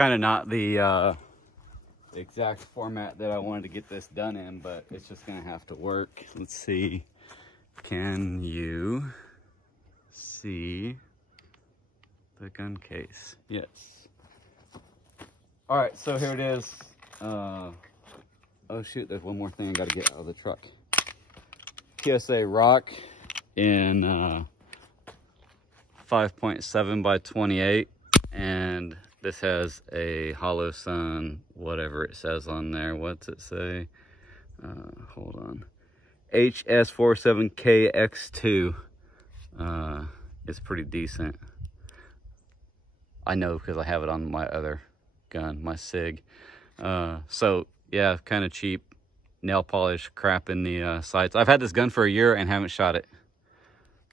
kind of not the exact format that I wanted to get this done in, but it's just gonna have to work. Let's see. Can you see the gun case? Yes. All right, so here it is. Oh shoot, there's one more thing I gotta get out of the truck. PSA Rock in 5.7 by 28, and this has a hollow sun, whatever it says on there. What's it say? Hold on. HS47KX2. It's pretty decent. I know because I have it on my other gun, my SIG. So yeah, kind of cheap nail polish crap in the sights. I've had this gun for a year and haven't shot it.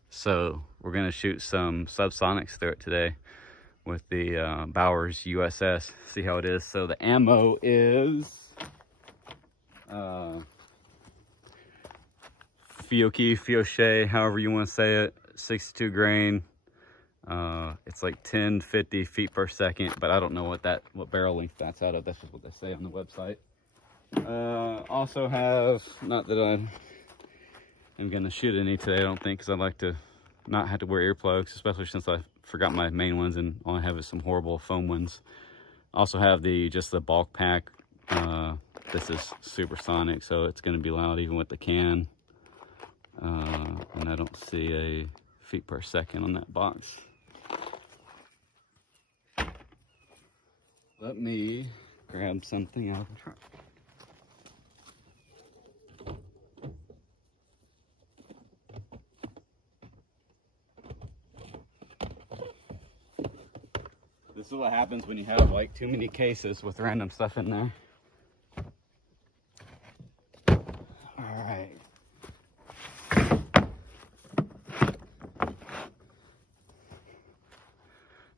So we're gonna shoot some subsonics through it today with the Bowers USS, see how it is. So the ammo is Fiocchi, however you want to say it, 62 grain. It's like 1050 feet per second, but I don't know what barrel length that's out of. That's just what they say on the website. Also have, not that I am gonna shoot any today, I don't think, because I like to not have to wear earplugs, especially since I forgot my main ones and all I have is some horrible foam ones. Also have just the bulk pack. This is supersonic, so it's going to be loud even with the can. And I don't see a feet per second on that box. Let me grab something out of the truck. This is what happens when you have like too many cases with random stuff in there. All right.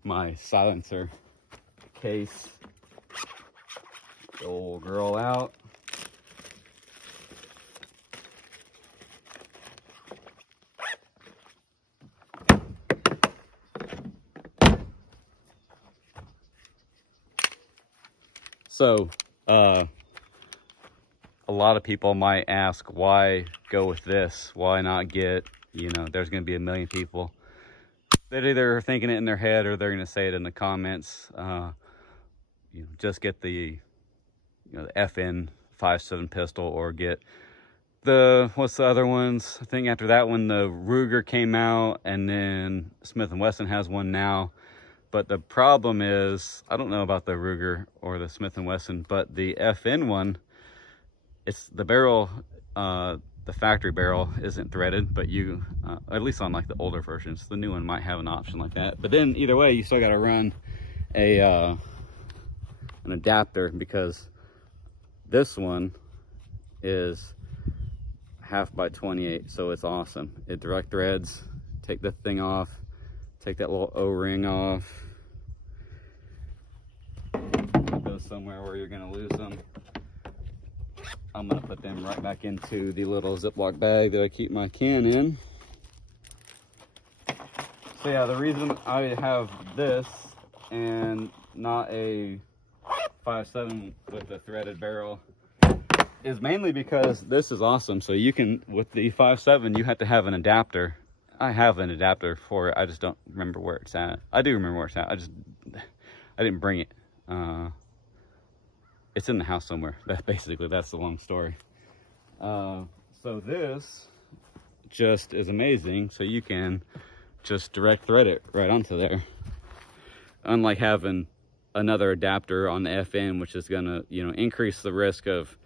My silencer case. The old girl out. So, a lot of people might ask, why go with this? Why not get, there's going to be a million people that either are thinking it in their head or they're going to say it in the comments. Just get the, the FN 5.7 pistol, or get what's the other ones? I think after that one, the Ruger came out, and then Smith & Wesson has one now. But the problem is, I don't know about the Ruger or the Smith & Wesson, but the FN one, it's the barrel, the factory barrel isn't threaded, but you, at least on like the older versions, the new one might have an option like that. But then either way, you still got to run an adapter, because this one is 1/2 by 28, so it's awesome. It direct threads. Take the thing off. Take that little O-ring off. Go somewhere where you're gonna lose them. I'm gonna put them right back into the little Ziploc bag that I keep my can in. So yeah, the reason I have this and not a 5.7 with the threaded barrel is mainly because this is awesome. So you can, with the 5.7, you have to have an adapter. I have an adapter for it. I just don't remember where it's at. I do remember where it's at. I didn't bring it. It's in the house somewhere. That's the long story. So this just is amazing. So you can just direct thread it right onto there. Unlike having another adapter on the FN, which is gonna, increase the risk of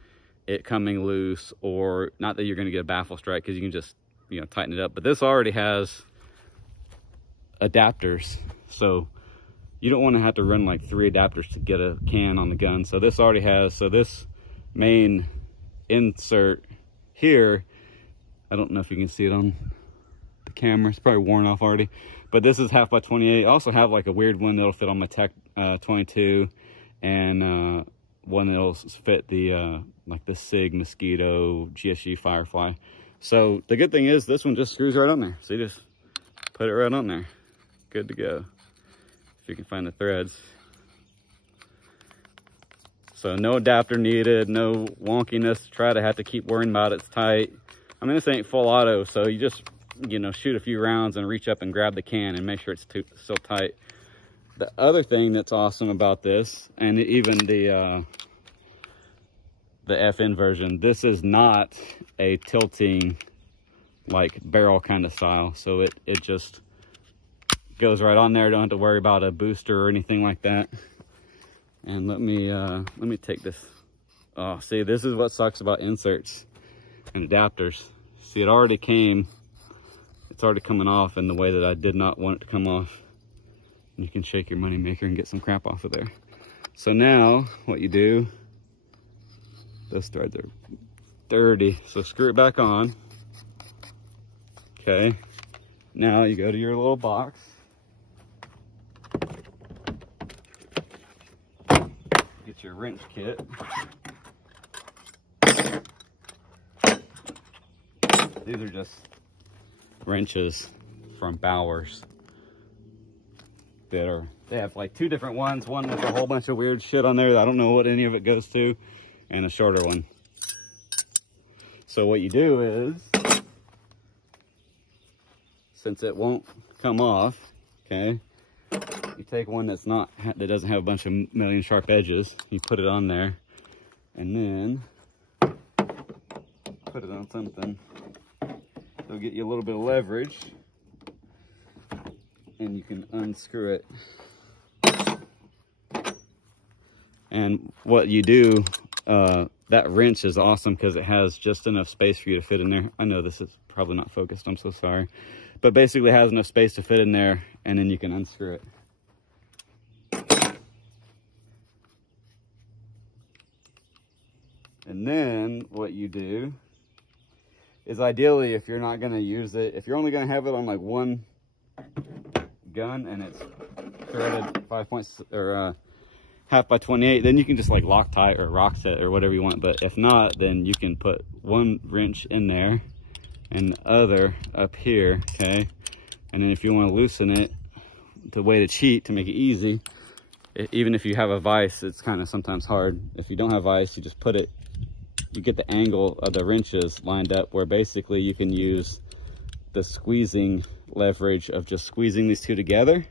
it coming loose, or not that you're gonna get a baffle strike, because you can just tighten it up. But this already has adapters, so you don't want to have to run like 3 adapters to get a can on the gun. So this already has, so this main insert here, I don't know if you can see it on the camera, it's probably worn off already, but this is 1/2 by 28. I also have like a weird one that'll fit on my Tech 22, and one that'll fit the like the SIG Mosquito GSG Firefly. So the good thing is this one just screws right on there. So you just put it right on there. Good to go. If you can find the threads. So no adapter needed, no wonkiness to try to have to keep worrying about it's tight. I mean, this ain't full auto, so you just, you know, shoot a few rounds and reach up and grab the can and make sure it's still tight. The other thing that's awesome about this, and even the FN version, this is not a tilting like barrel kind of style. So it just goes right on there. Don't have to worry about a booster or anything like that. And let me take this. Oh, see, this is what sucks about inserts and adapters. See, it already came, it's already coming off in the way that I did not want it to come off. And you can shake your money maker and get some crap off of there. So now what you do, those threads are dirty, so screw it back on. Okay, now you go to your little box. Get your wrench kit. These are just wrenches from Bowers. They have like two different ones, one with a whole bunch of weird shit on there that I don't know what any of it goes to, and a shorter one. So what you do is, since it won't come off, okay, you take one that doesn't have a bunch of million sharp edges, you put it on there, and then put it on something. It'll get you a little bit of leverage, and you can unscrew it. And what you do, that wrench is awesome because it has just enough space for you to fit in there. I know this is probably not focused, I'm so sorry. But basically it has enough space to fit in there, and then you can unscrew it. And then what you do is, ideally, if you're not gonna use it, if you're only gonna have it on like one gun and it's threaded 5 points or half by 28, then you can just like Loctite or rock set or whatever you want. But if not, then you can put one wrench in there and the other up here, okay? And then if you want to loosen it, the way to cheat to make it easy, even if you have a vise, it's kind of sometimes hard. If you don't have vise, you just put it, you get the angle of the wrenches lined up where basically you can use the squeezing leverage of just squeezing these two together,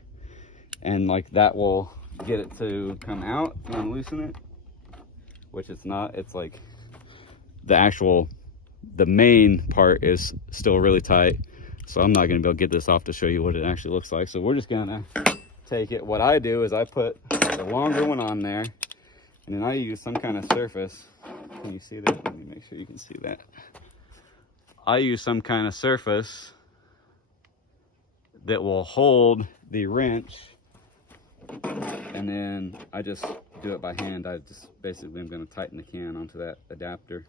and like that will get it to come out and loosen it, which it's not. It's like the main part is still really tight, so I'm not going to be able to get this off to show you what it actually looks like. So we're just gonna take it. What I do is I put the longer one on there, and then I use some kind of surface. Can you see that? Let me make sure you can see that. I use some kind of surface that will hold the wrench, and then I just do it by hand. I just basically am going to tighten the can onto that adapter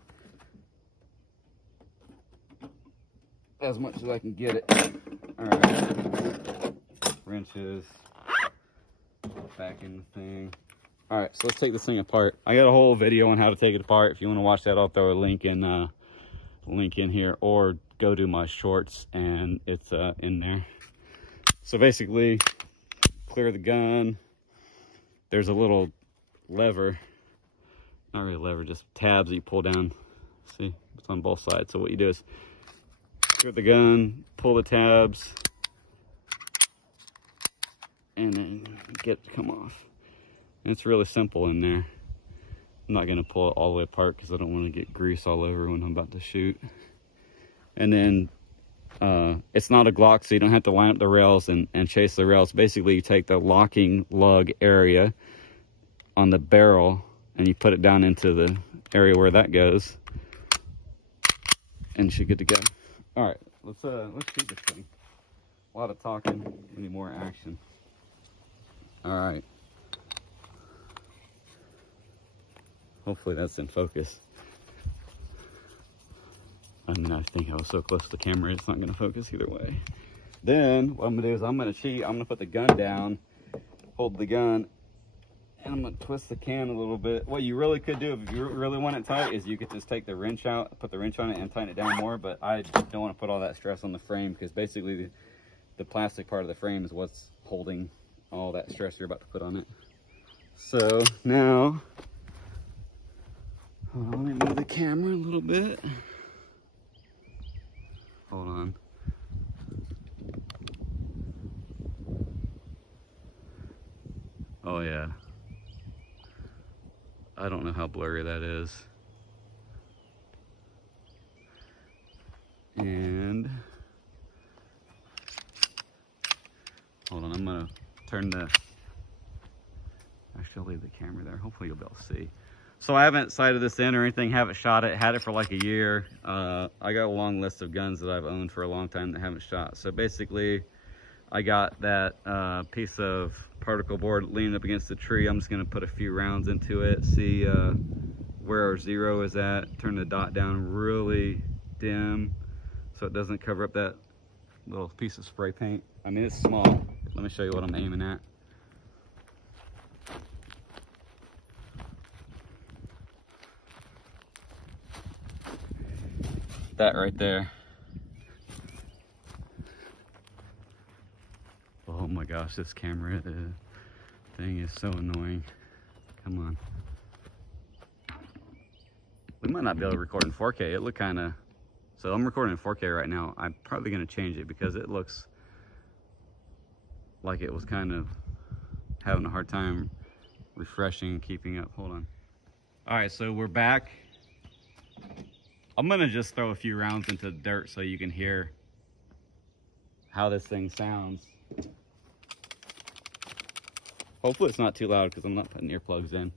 as much as I can get it. All right, wrenches back in the thing. All right, so let's take this thing apart. I got a whole video on how to take it apart. If you want to watch that, I'll throw a link in here, or go to my shorts and it's in there. So basically, clear the gun. There's a little lever, not really a lever, just tabs that you pull down. See, it's on both sides. So what you do is clear the gun, pull the tabs, and then get it to come off. And it's really simple in there. I'm not gonna pull it all the way apart because I don't want to get grease all over when I'm about to shoot. And then it's not a Glock, so you don't have to line up the rails and chase the rails. Basically, you take the locking lug area on the barrel and you put it down into the area where that goes, and you should get to go. All right, let's shoot this thing. A lot of talking, we need more action. All right. Hopefully that's in focus. I mean, I think I was so close to the camera, it's not gonna focus either way. Then what I'm gonna do is I'm gonna cheat. I'm gonna put the gun down, hold the gun, and I'm gonna twist the can a little bit. What you really could do if you really want it tight is you could just take the wrench out, put the wrench on it and tighten it down more, but I don't wanna put all that stress on the frame because basically the plastic part of the frame is what's holding all that stress you're about to put on it. So now Hold on, let me move the camera a little bit. Hold on. Oh yeah. I don't know how blurry that is. And hold on, I'm gonna turn the, actually I'll leave the camera there. Hopefully you'll be able to see. So I haven't sighted this in or anything, haven't shot it, had it for like a year. I got a long list of guns that I've owned for a long time that haven't shot. So basically, I got that piece of particle board leaning up against the tree. I'm just gonna put a few rounds into it, see where our zero is at, turn the dot down really dim so it doesn't cover up that little piece of spray paint. I mean, it's small. Let me show you what I'm aiming at. That right there. Oh my gosh, this camera thing is so annoying. Come on. We might not be able to record in 4K. It looked kind of, so I'm recording in 4K right now. I'm probably going to change it because it looks like it was kind of having a hard time refreshing and keeping up. Hold on. All right, so we're back. I'm gonna just throw a few rounds into the dirt so you can hear how this thing sounds. Hopefully it's not too loud because I'm not putting earplugs in.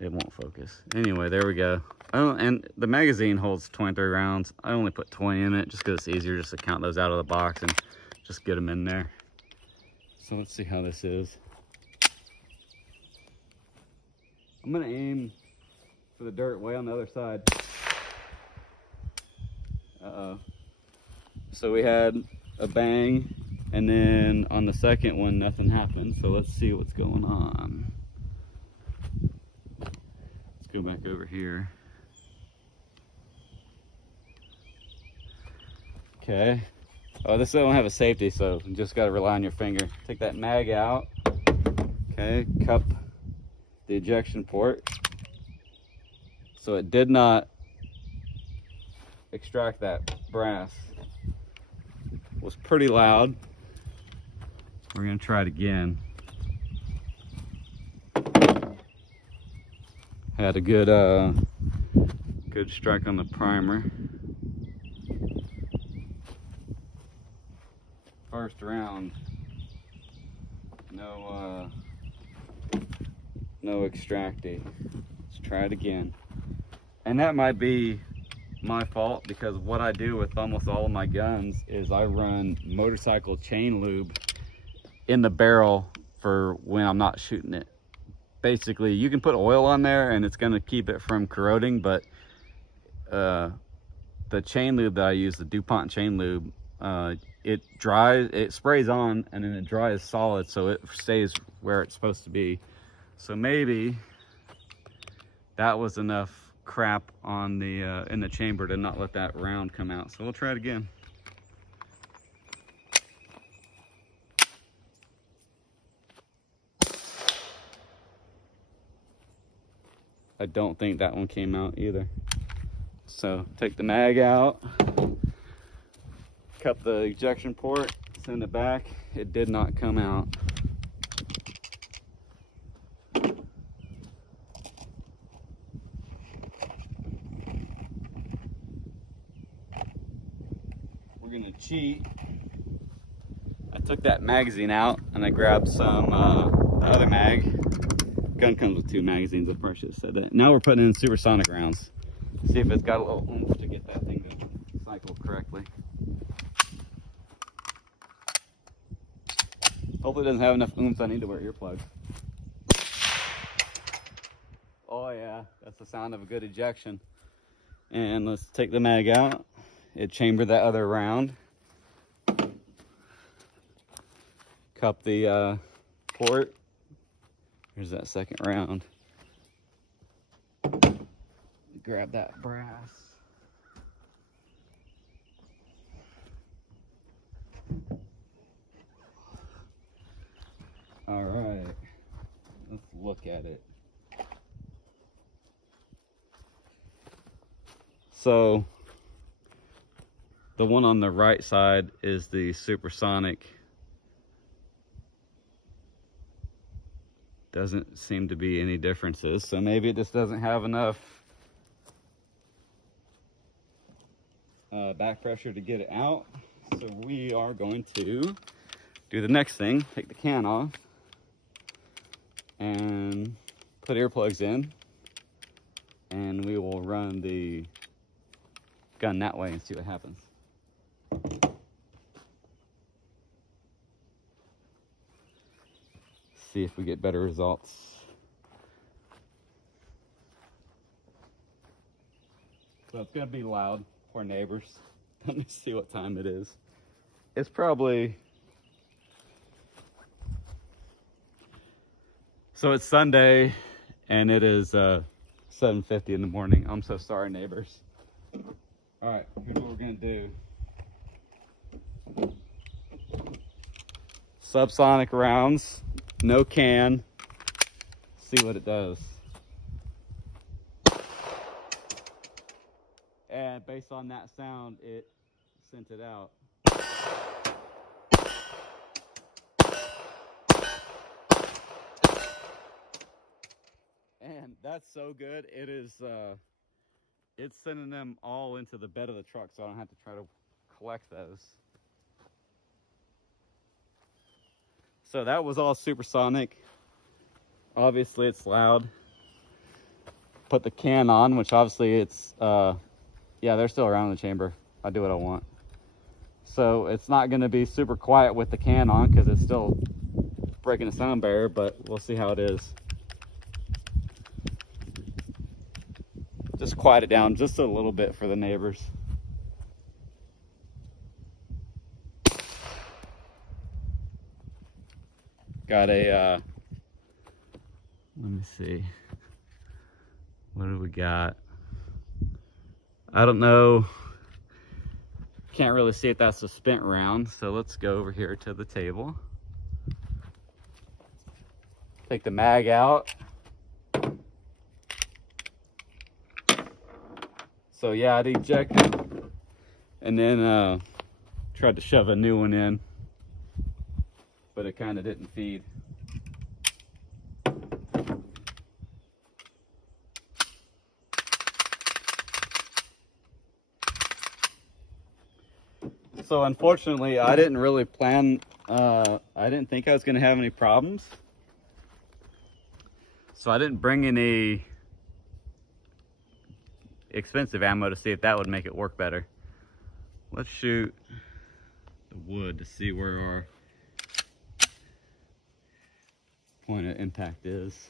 It won't focus. Anyway, there we go. Oh, and the magazine holds 23 rounds. I only put 20 in it just because it's easier just to count those out of the box and just get them in there. So let's see how this is. I'm gonna aim for the dirt way on the other side. Uh-oh. So we had a bang, and then on the second one, nothing happened. So let's see what's going on. Let's go back over here. Okay. Oh, this doesn't have a safety, so you just gotta rely on your finger. Take that mag out. Okay, cup the ejection port. So it did not extract that brass. It was pretty loud. We're gonna try it again. Had a good strike on the primer. First round, no extracting. Let's try it again. And that might be my fault because what I do with almost all of my guns is I run motorcycle chain lube in the barrel for when I'm not shooting it. Basically, you can put oil on there and it's gonna keep it from corroding, but the chain lube that I use, the DuPont chain lube, it dries, it sprays on and then it dries solid so it stays where it's supposed to be. So maybe that was enough crap on the in the chamber to not let that round come out. So we'll try it again. I don't think that one came out either. So take the mag out, cut the ejection port, send it back. It did not come out. We're gonna cheat. I took that magazine out and I grabbed some the other mag. Gun comes with 2 magazines. I probably should have said that. Now we're putting in supersonic rounds. See if it's got a little oomph to get that thing to cycle correctly. Hopefully it doesn't have enough oomph. I need to wear earplugs. Oh yeah, that's the sound of a good ejection. And let's take the mag out. It chambered that other round. Cup the port. Here's that second round. Grab that brass. All right, let's look at it. So the one on the right side is the supersonic. Doesn't seem to be any differences, so maybe it just doesn't have enough back pressure to get it out. So we are going to do the next thing, take the can off and put earplugs in, and we will run the gun that way and see what happens. See if we get better results. So it's gonna be loud for neighbors. Let me see what time it is. It's probably, so it's Sunday and it is 7:50 in the morning. I'm so sorry, neighbors. All right, here's what we're gonna do. Subsonic rounds, no can, see what it does. And based on that sound, it sent it out. And that's so good. It is, it's sending them all into the bed of the truck, so I don't have to try to collect those. So that was all supersonic. Obviously it's loud. Put the can on, which obviously it's, yeah, they're still around the chamber. I do what I want. So it's not gonna be super quiet with the can on because it's still breaking the sound barrier, but we'll see how it is. Just quiet it down just a little bit for the neighbors. Got a, let me see. What do we got? I don't know. Can't really see if that's a spent round. So let's go over here to the table. Take the mag out. So yeah, I'd ejected and then tried to shove a new one in, but it kind of didn't feed. So unfortunately, I didn't really plan, I didn't think I was gonna have any problems. So I didn't bring any expensive ammo to see if that would make it work better. Let's shoot the wood to see where our point of impact is.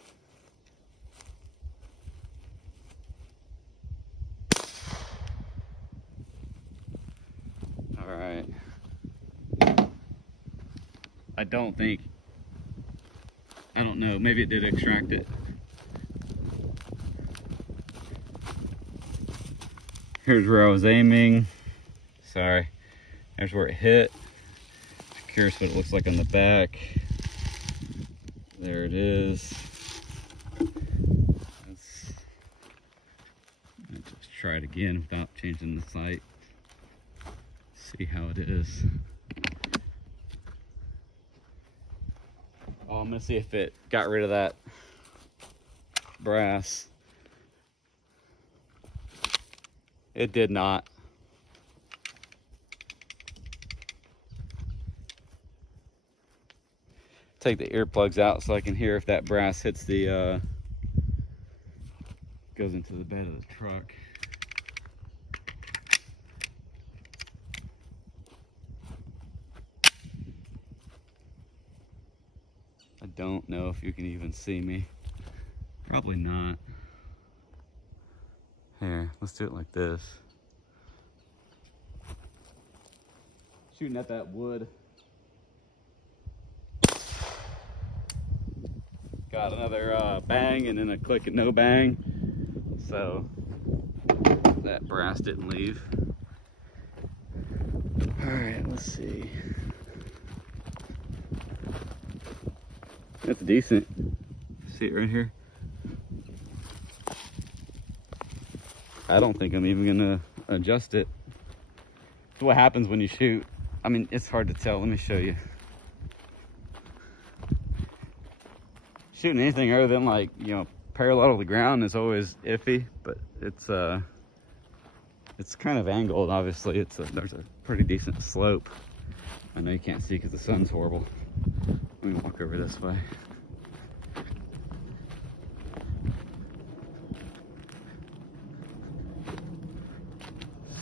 All right. I don't know, maybe it did extract it. Here's where I was aiming. Sorry. There's where it hit. I'm curious what it looks like on the back. There it is. Let's just try it again without changing the sight. See how it is. Oh, I'm gonna see if it got rid of that brass. It did not. Take the earplugs out so I can hear if that brass hits the, goes into the bed of the truck. I don't know if you can even see me. Probably not. Here, let's do it like this. Shooting at that wood. Got another bang and then a click and no bang. So that brass didn't leave. All right, let's see. That's decent. See it right here. I don't think I'm even gonna adjust it. It's what happens when you shoot. I mean, it's hard to tell. Let me show you. Shooting anything other than, like, you know, parallel to the ground is always iffy, but it's kind of angled. Obviously, there's a pretty decent slope. I know you can't see because the sun's horrible. Let me walk over this way.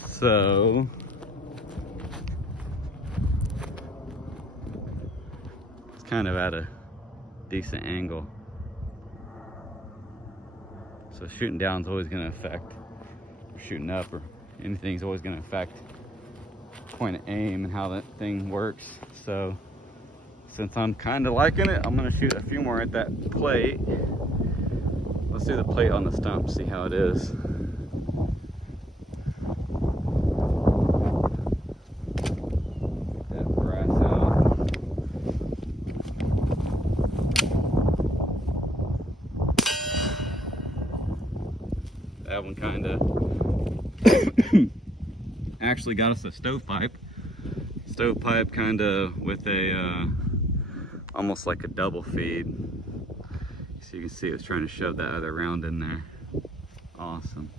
So it's kind of at a decent angle. So shooting down is always going to affect, or shooting up or anything's always going to affect point of aim and how that thing works. So since I'm kind of liking it, I'm going to shoot a few more at that plate. Let's do the plate on the stump, see how it is. Get that brass out. That one kind of actually got us a stovepipe kind of with a almost like a double feed, so you can see it's trying to shove that other round in there. Awesome.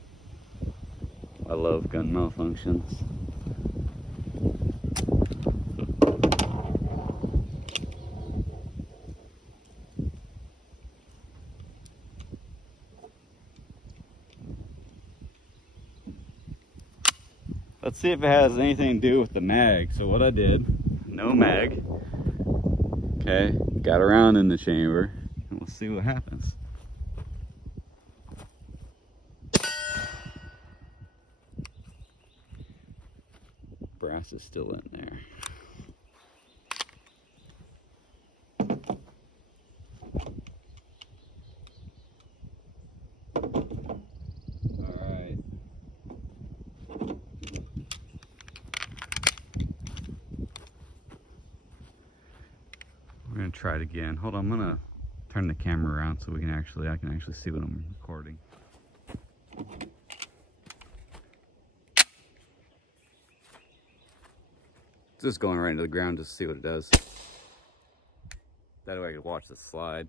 I love gun malfunctions. Let's see if it has anything to do with the mag. So what I did, no mag. Okay, got around in the chamber, and we'll see what happens. Brass is still in there. We're gonna try it again. Hold on, I'm gonna turn the camera around so I can actually see what I'm recording. Just going right into the ground just to see what it does. That way I could watch the slide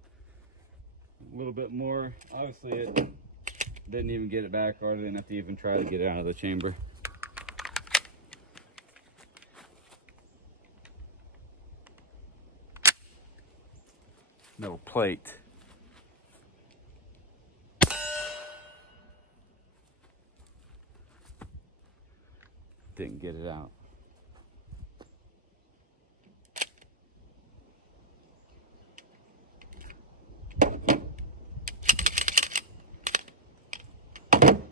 a little bit more. Obviously it didn't even get it back, or I didn't have to even try to get it out of the chamber. No plate. Didn't get it out.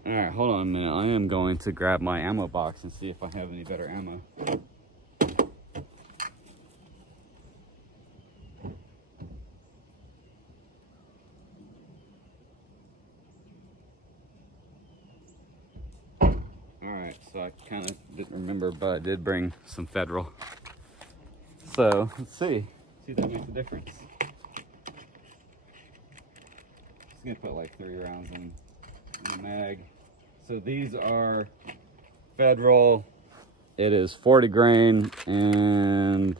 Alright, hold on a minute. I am going to grab my ammo box and see if I have any better ammo. Alright, so I kind of didn't remember, but I did bring some Federal. So, let's see. See if that makes a difference. Just gonna put like 3 rounds in the mag. So these are Federal. It is 40 grain, and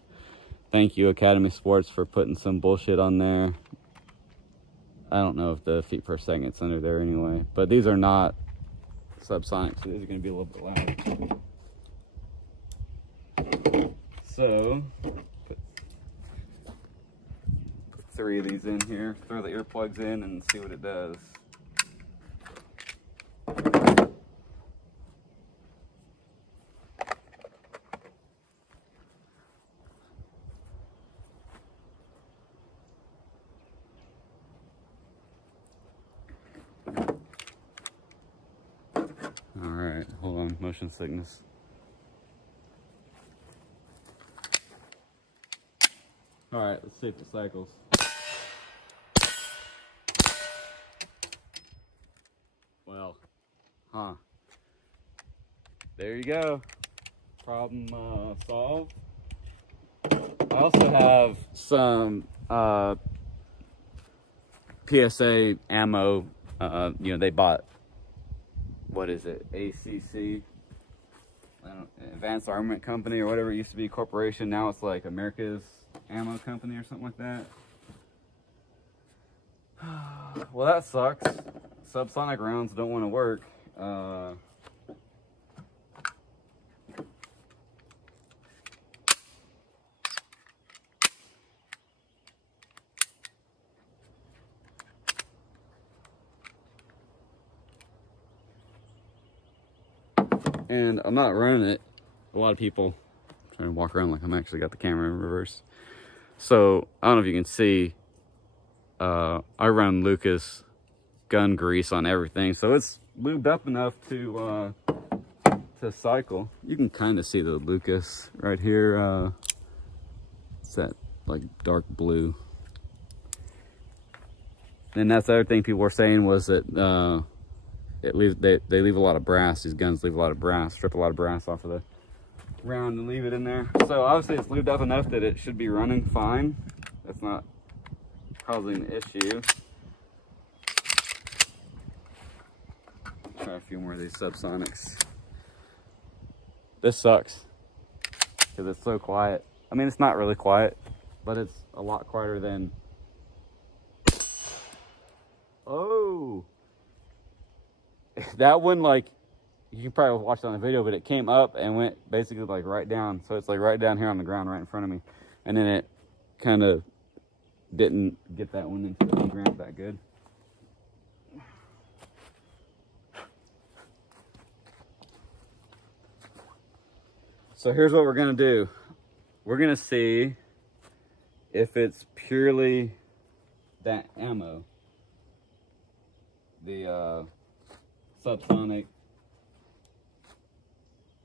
thank you Academy Sports for putting some bullshit on there. I don't know if the feet per second's under there anyway, but these are not subsonic, so these are going to be a little bit louder. So put 3 of these in here, throw the earplugs in and see what it does. Alright, hold on, motion sickness. Alright, let's see if it cycles. Well, there you go. Problem solved. I also have some PSA ammo. You know, they bought what is it, ACC, I don't, Advanced Armament Company or whatever it used to be, corporation. Now it's like America's Ammo Company or something like that. Well, that sucks. Subsonic rounds don't want to work. And I'm not running it. A lot of people trying to walk around like I'm actually got the camera in reverse. So I don't know if you can see, I run Lucas gun grease on everything, so it's lubed up enough to cycle. You can kind of see the Lucas right here. It's that like dark blue. And that's the other thing people were saying was that they leave a lot of brass. These guns leave a lot of brass, strip a lot of brass off of the round and leave it in there. So obviously it's lubed up enough that it should be running fine. That's not causing an issue. Try a few more of these subsonics. This sucks because it's so quiet. I mean, it's not really quiet, but it's a lot quieter than. Oh, that one, like, you can probably watch it on the video, but it came up and went basically like right down. So it's like right down here on the ground right in front of me. And then it kind of didn't get that one into the ground that good. So here's what we're gonna do. We're gonna see if it's purely that ammo. The subsonic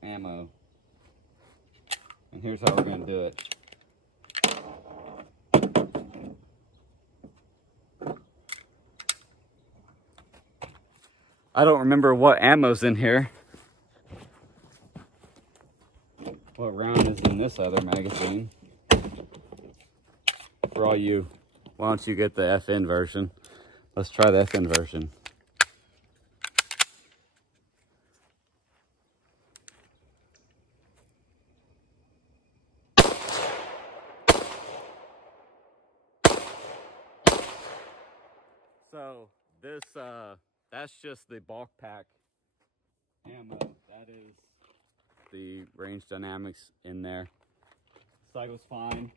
ammo. And here's how we're gonna do it. I don't remember what ammo's in here. What round is in this other magazine? For all you, why don't you get the FN version? Let's try the FN version. So this, that's just the bulk pack ammo. That is the range dynamics in there. Cycle's fine.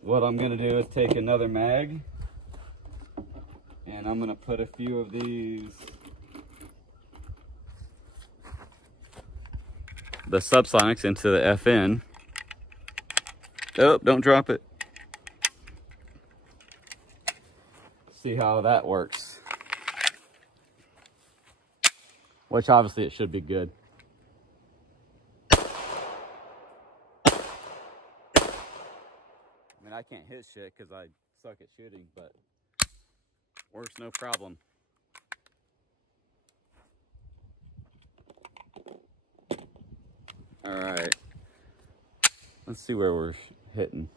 What I'm gonna do is take another mag and I'm gonna put a few of these, the subsonics, into the FN. Oh, don't drop it. See how that works. Which obviously it should be good. I mean, I can't hit shit because I suck at shooting, but works no problem. All right. Let's see where we're hitting.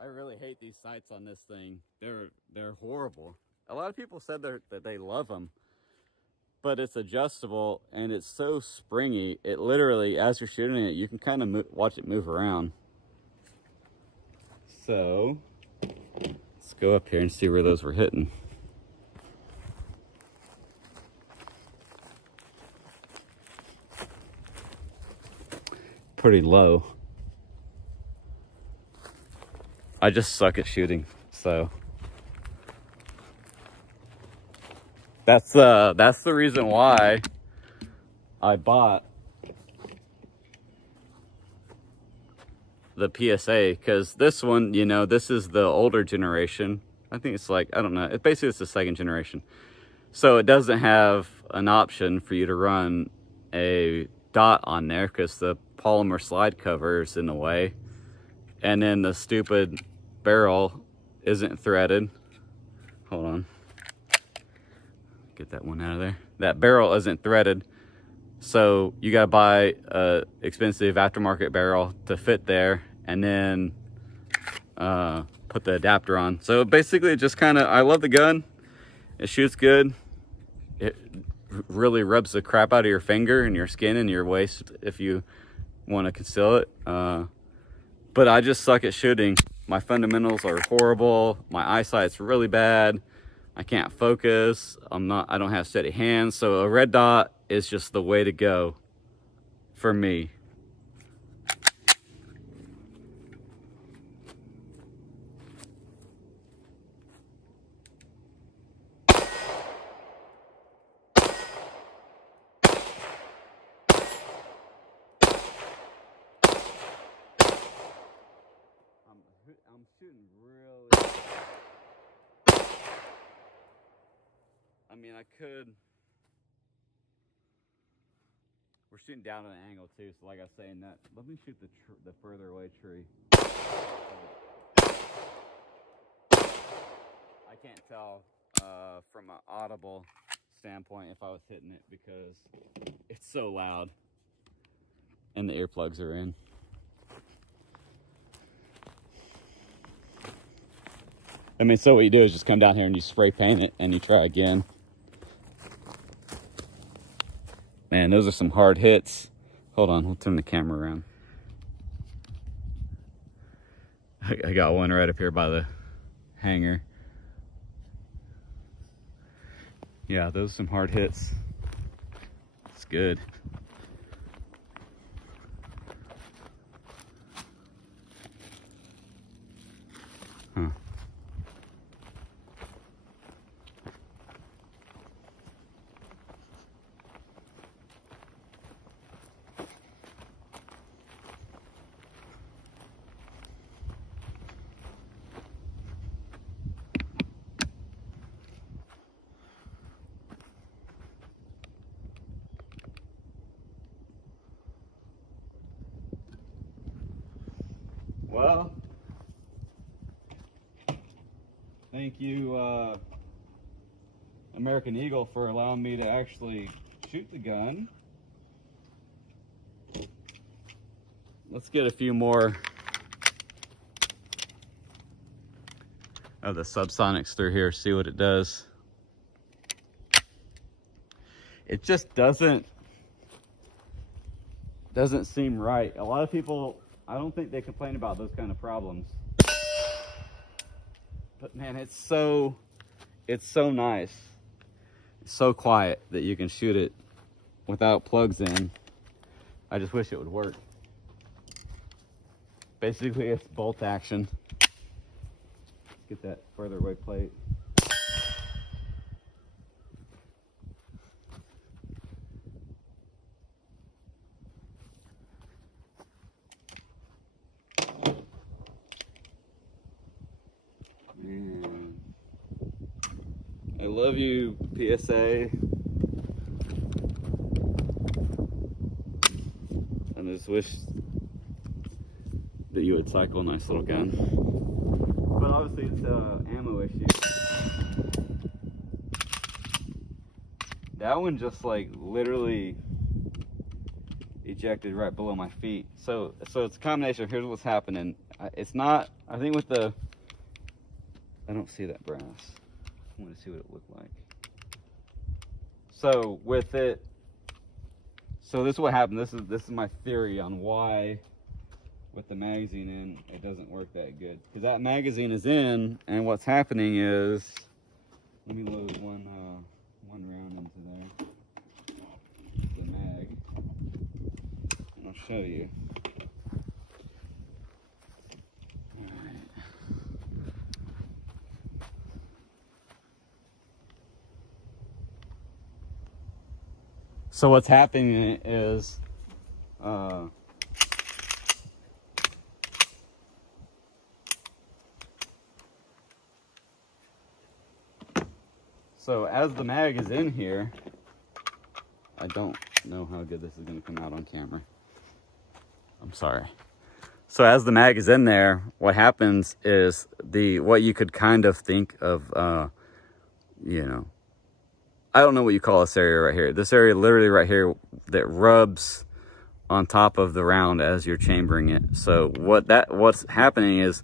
I really hate these sights on this thing. They're horrible. A lot of people said that they love them, but it's adjustable and it's so springy. It literally, as you're shooting it, you can kind of watch it move around. So let's go up here and see where those were hitting. Pretty low. I just suck at shooting, so that's the reason why I bought the PSA, because this one, you know, this is the older generation. I think it's like, I don't know, it basically it's the second generation, so it doesn't have an option for you to run a dot on there because the polymer slide cover is in the way, and then the stupid barrel isn't threaded. hold on. Get that one out of there. That barrel isn't threaded. So you gotta buy a expensive aftermarket barrel to fit there, and then put the adapter on. So basically, just kind of, I love the gun. It shoots good. It really rubs the crap out of your finger and your skin and your waist if you want to conceal it. But I just suck at shooting. My fundamentals are horrible. My eyesight's really bad. I can't focus. I don't have steady hands. So a red dot is just the way to go for me. I'm shooting really, I mean, I could, we're shooting down at an angle too, so like I was saying, that, let me shoot the further away tree. I can't tell from an audible standpoint if I was hitting it because it's so loud and the earplugs are in. I mean, so what you do is just come down here and you spray paint it and you try again. Man, those are some hard hits. Hold on, we'll turn the camera around. I got one right up here by the hanger. Yeah, those are some hard hits. It's good. Huh. Well, thank you, American Eagle, for allowing me to actually shoot the gun. Let's get a few more of the subsonics through here, see what it does. It just doesn't seem right. A lot of people, I don't think they complain about those kind of problems. But man, it's so nice. It's so quiet that you can shoot it without plugs in. I just wish it would work. Basically, it's bolt action. Let's get that further away plate. Man. I love you, PSA. I just wish that you would cycle a nice little gun. But obviously it's an ammo issue. That one just like literally ejected right below my feet. So it's a combination. Here's what's happening. It's not, I think with the, I don't see that brass. I want to see what it looked like. So with it, so this is what happened. This is my theory on why with the magazine in, it doesn't work that good. Because that magazine is in, and what's happening is, let me load one round into there, the mag, and I'll show you. So what's happening is, so as the mag is in here, I don't know how good this is going to come out on camera. I'm sorry. So as the mag is in there, what happens is what you could kind of think of you know, I don't know what you call this area right here. This area literally right here that rubs on top of the round as you're chambering it. So what's happening is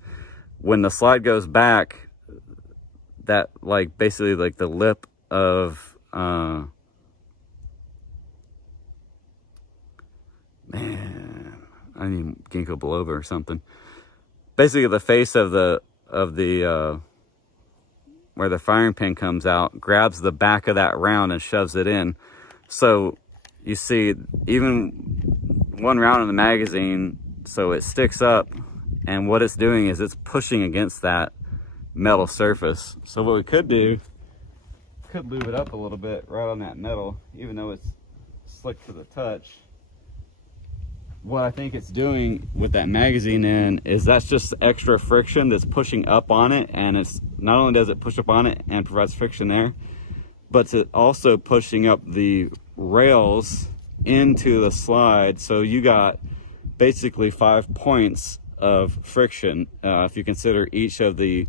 when the slide goes back, that like basically like the lip of man, I need ginkgo biloba or something. Basically the face of the where the firing pin comes out grabs the back of that round and shoves it in. So you see even one round in the magazine, so it sticks up, and what it's doing is it's pushing against that metal surface. So what we could do, could lube it up a little bit right on that metal, even though it's slick to the touch. What I think it's doing with that magazine in is that's just extra friction that's pushing up on it, and it's not only does it push up on it and provides friction there, but it's also pushing up the rails into the slide. So you got basically 5 points of friction if you consider each of the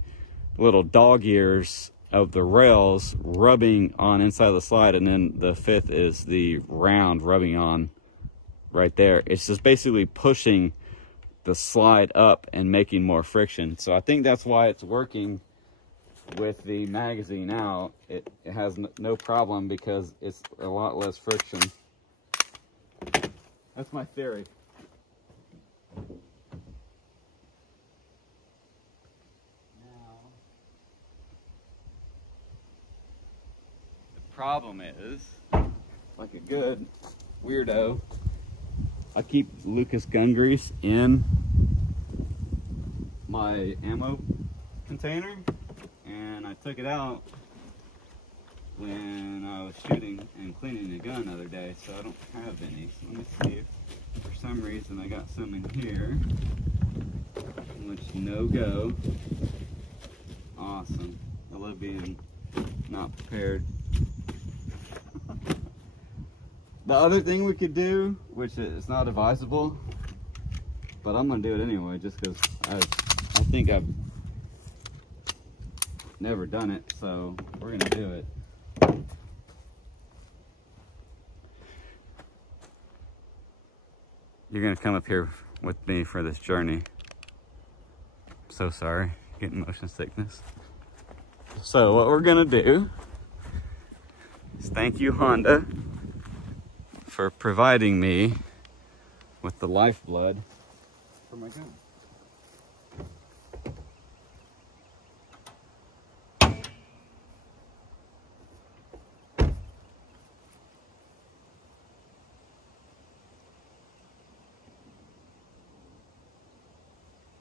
little dog ears of the rails rubbing on inside of the slide, and then the 5th is the round rubbing on right there. It's just basically pushing the slide up and making more friction. So I think that's why it's working with the magazine out. It has no problem because it's a lot less friction. That's my theory. Now, the problem is, like a good weirdo, I keep Lucas gun grease in my ammo container, and I took it out when I was shooting and cleaning the gun the other day, so I don't have any. So let me see if for some reason I got some in here, which no go. Awesome. I love being not prepared. The other thing we could do, which is not advisable, but I'm gonna do it anyway, just because I think I've never done it, so we're gonna do it. You're gonna come up here with me for this journey. I'm so sorry, getting motion sickness. So what we're gonna do is thank you, Honda, for providing me with the lifeblood for my gun.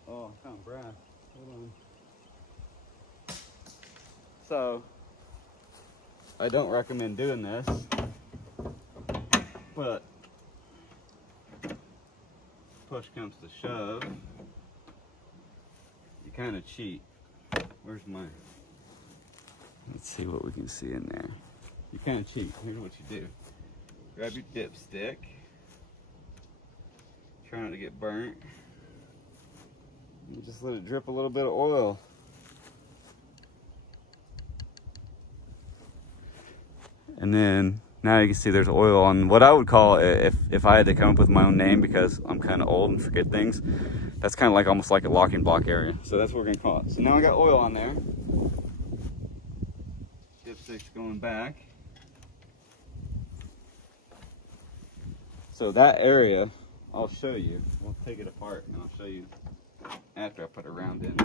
Oh, I found brass. Hold on. So, I don't recommend doing this, but push comes to shove, you kind of cheat. Where's my, let's see what we can see in there. You kind of cheat. Here's what you do. Grab your dipstick, try not to get burnt, and just let it drip a little bit of oil. And then now you can see there's oil on what I would call, if I had to come up with my own name, because I'm kind of old and forget things, that's kind of like almost like a locking block area. So that's what we're gonna call it. So now I got oil on there. Dipstick's going back. So that area, I'll show you. We'll take it apart and I'll show you after I put a round in.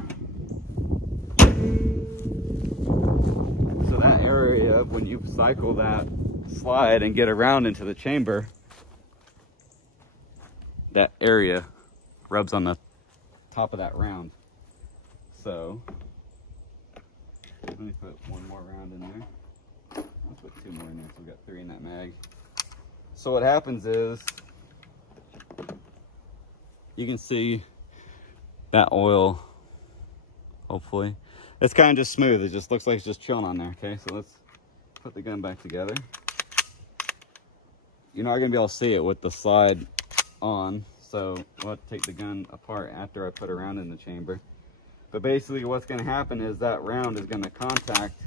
So that area, when you cycle that slide and get around into the chamber, that area rubs on the top of that round. So let me put one more round in there. I'll put 2 more in there, so we got 3 in that mag. So what happens is, you can see that oil, hopefully. It's kind of just smooth. It just looks like it's just chilling on there, okay? So let's put the gun back together. You're not gonna be able to see it with the slide on, so we'll have to take the gun apart after I put a round in the chamber. But basically what's gonna happen is that round is gonna contact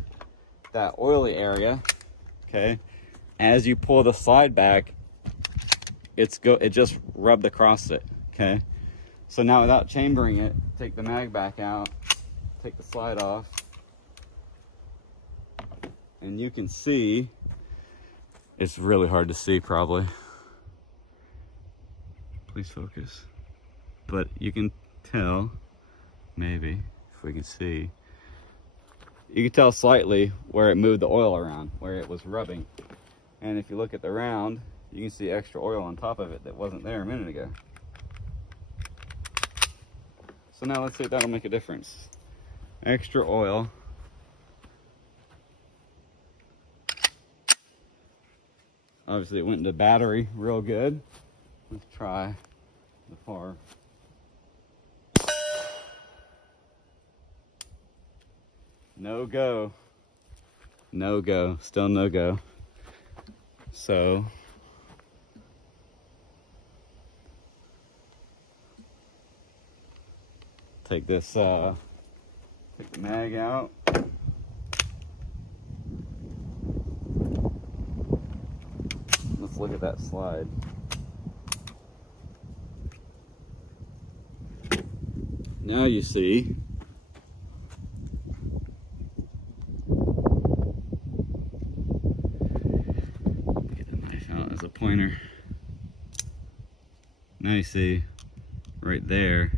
that oily area, okay, as you pull the slide back, it just rubbed across it, okay? So now without chambering it, take the mag back out, take the slide off, and you can see, it's really hard to see probably. Please focus. But you can tell, maybe, if we can see, you can tell slightly where it moved the oil around, where it was rubbing. And if you look at the round, you can see extra oil on top of it that wasn't there a minute ago. So now let's see if that'll make a difference. Extra oil. Obviously it went into battery real good. Let's try the far. No go. No go. Still no go. So take this, take the mag out. Let's look at that slide. Now you see get the knife out as a pointer. Now you see right there,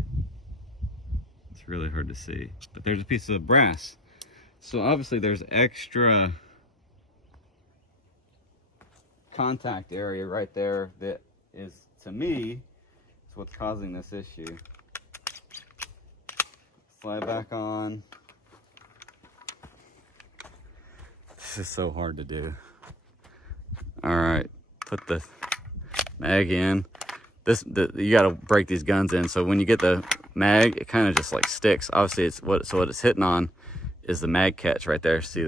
it's really hard to see, but there's a piece of brass. So obviously there's extra contact area right there that is, to me, is what's causing this issue. Slide back on. This is so hard to do. All right, put the mag in. You got to break these guns in. So when you get the mag, it kind of just like sticks. Obviously, what it's hitting on is the mag catch right there. See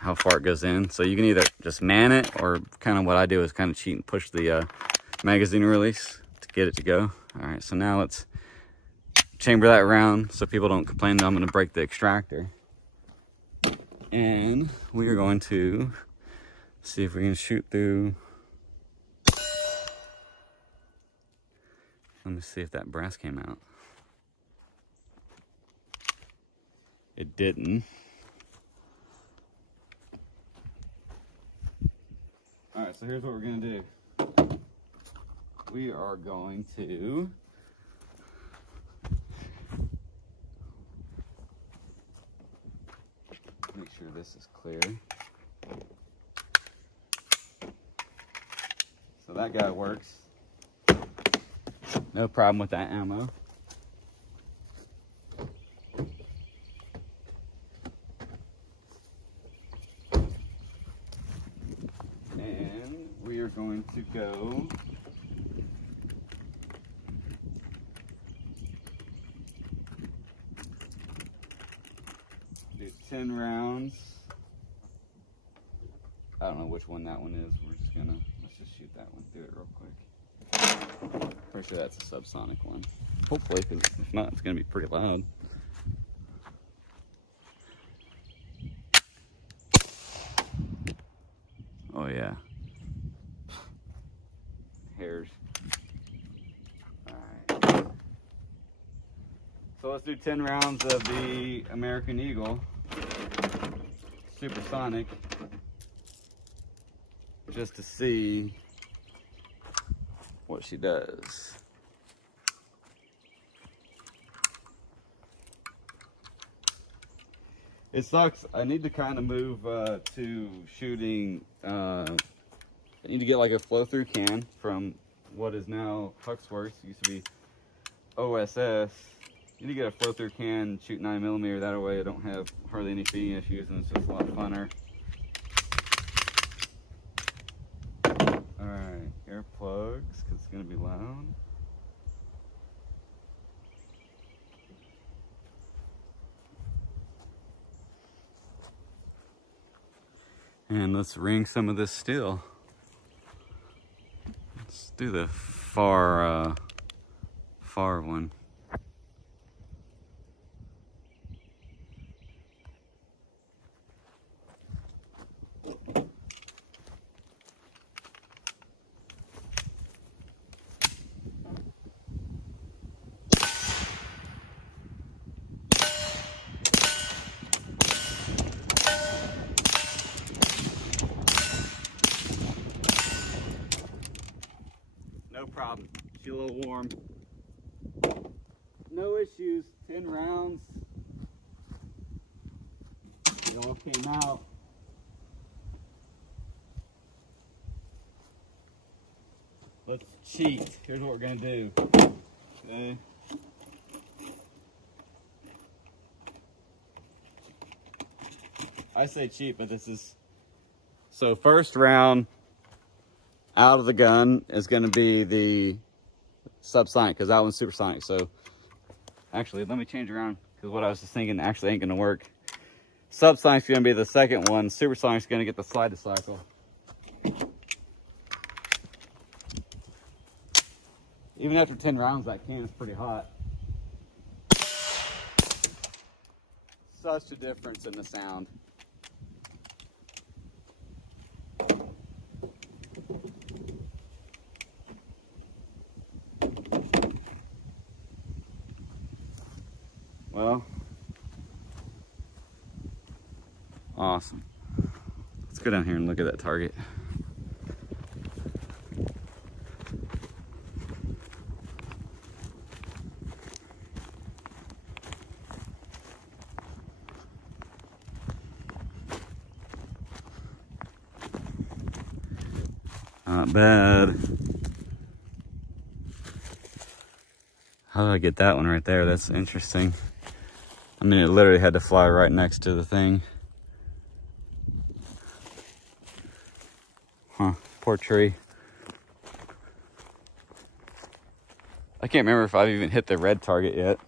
how far it goes in. So you can either just man it, or kind of what I do is kind of cheat and push the magazine release to get it to go. All right, so now let's chamber that around so people don't complain that I'm going to break the extractor. And we are going to see if we can shoot through. Let me see if that brass came out. It didn't. All right, so here's what we're going to do. We are going to make sure this is clear. So that guy works. No problem with that ammo. And we are going to go do 10 rounds. I don't know which one that one is. We're just gonna, let's just shoot that one through it real quick. Pretty sure that's a subsonic one. Hopefully, because if not, it's gonna be pretty loud. Oh yeah. Hairs. Alright. So let's do 10 rounds of the American Eagle Supersonic, just to see what she does. It sucks. I need to kind of move to shooting. I need to get like a flow-through can from what is now Huxworks. It used to be OSS. You need to get a flow-through can, shoot 9mm. That way I don't have hardly any feeding issues, and it's just a lot funner. Alright, earplugs, because it's going to be loud. And let's ring some of this steel. Let's do the far one. Get you a little warm. No issues, 10 rounds. It all came out. Let's cheat. Here's what we're gonna do. Okay. I say cheat, but this is, so first round out of the gun is gonna be the subsonic, because that one's supersonic. So actually, let me change around, because what I was just thinking actually ain't gonna work. Subsonic's gonna be the second one. Supersonic's gonna get the slide to cycle. Even after 10 rounds, that can is pretty hot. Such a difference in the sound. Well, awesome. Let's go down here and look at that target. Not bad. How did I get that one right there? That's interesting. I mean, it literally had to fly right next to the thing. Huh, poor tree. I can't remember if I've even hit the red target yet.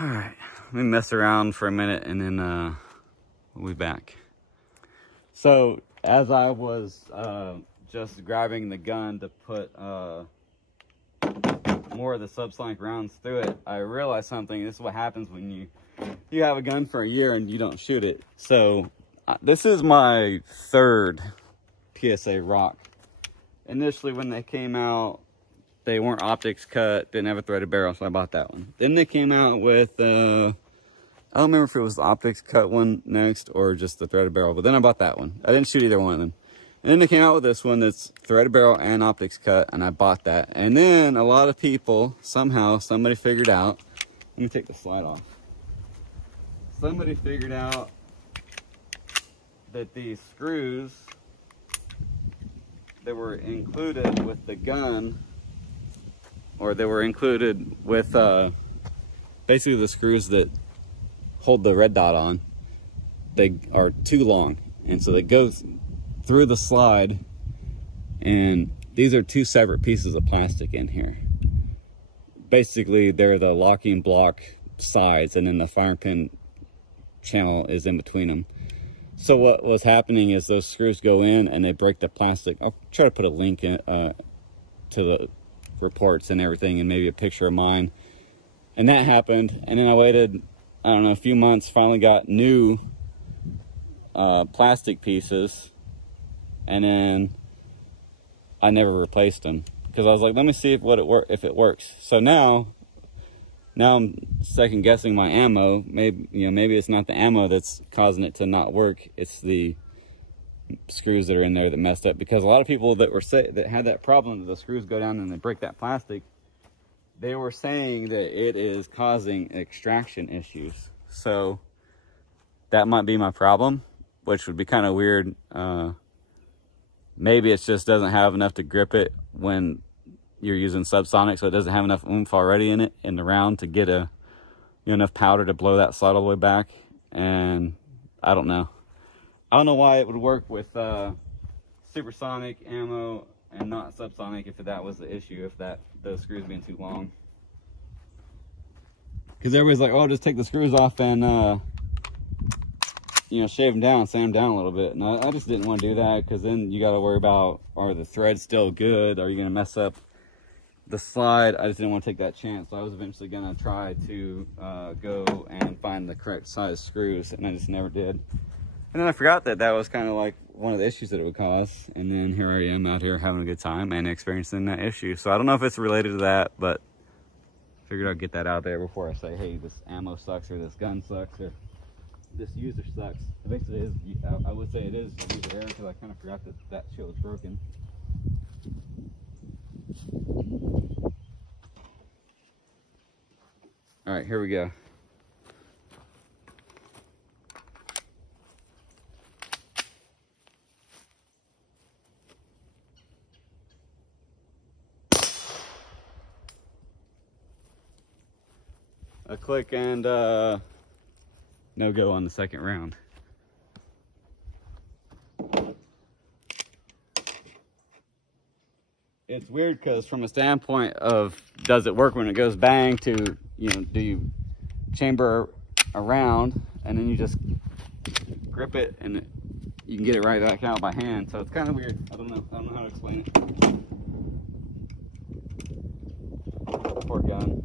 All right, let me mess around for a minute and then we'll be back. So as I was just grabbing the gun to put more of the subsonic rounds through it, I realized something. This is what happens when you have a gun for a year and you don't shoot it. So this is my third PSA Rock. Initially when they came out, they weren't optics cut, didn't have a threaded barrel, so I bought that one. Then they came out with, I don't remember if it was the optics cut one next or just the threaded barrel, but then I bought that one. I didn't shoot either one of them. And then they came out with this one that's threaded barrel and optics cut, and I bought that. And then a lot of people, somehow, somebody figured out, let me take the slide off. Somebody figured out that these screws that were included with the gun, or they were included with basically the screws that hold the red dot on, they are too long. And so they go through the slide, and these are two separate pieces of plastic in here. Basically, they're the locking block sides, and then the firing pin channel is in between them. So what was happening is those screws go in and they break the plastic. I'll try to put a link in, to the reports and everything, and maybe a picture of mine. And that happened, and then I waited, I don't know, a few months, finally got new plastic pieces, and then I never replaced them because I was like, let me see if it works. So now I'm second guessing my ammo. Maybe it's not the ammo that's causing it to not work, it's the screws that are in there that messed up. Because a lot of people that had that problem, that the screws go down and they break that plastic, they were saying that it is causing extraction issues. So that might be my problem, which would be kind of weird. Maybe it just doesn't have enough to grip it when you're using subsonic, so it doesn't have enough oomph already in it in the round to get enough powder to blow that slide all the way back. And I don't know why it would work with supersonic ammo and not subsonic if that was the issue, if those screws being too long. Because everybody's like, oh, just take the screws off and shave them down, sand them down a little bit. And I just didn't want to do that, because then you got to worry about, are the threads still good? Are you going to mess up the slide? I just didn't want to take that chance. So I was eventually going to try to go and find the correct size screws, and I just never did. And then I forgot that was kind of like one of the issues that it would cause. And then here I am out here having a good time and experiencing that issue. So I don't know if it's related to that, but figured I'd get that out there before I say, hey, this ammo sucks, or this gun sucks, or this user sucks. I think it is. I would say it is a user error because I kind of forgot that that shit was broken. All right, here we go. A click and no go on the second round. It's weird because from a standpoint of does it work when it goes bang to, you know, do you chamber around and then you just grip it and you can get it right back out by hand. So it's kind of weird. I don't know how to explain it. Poor gun.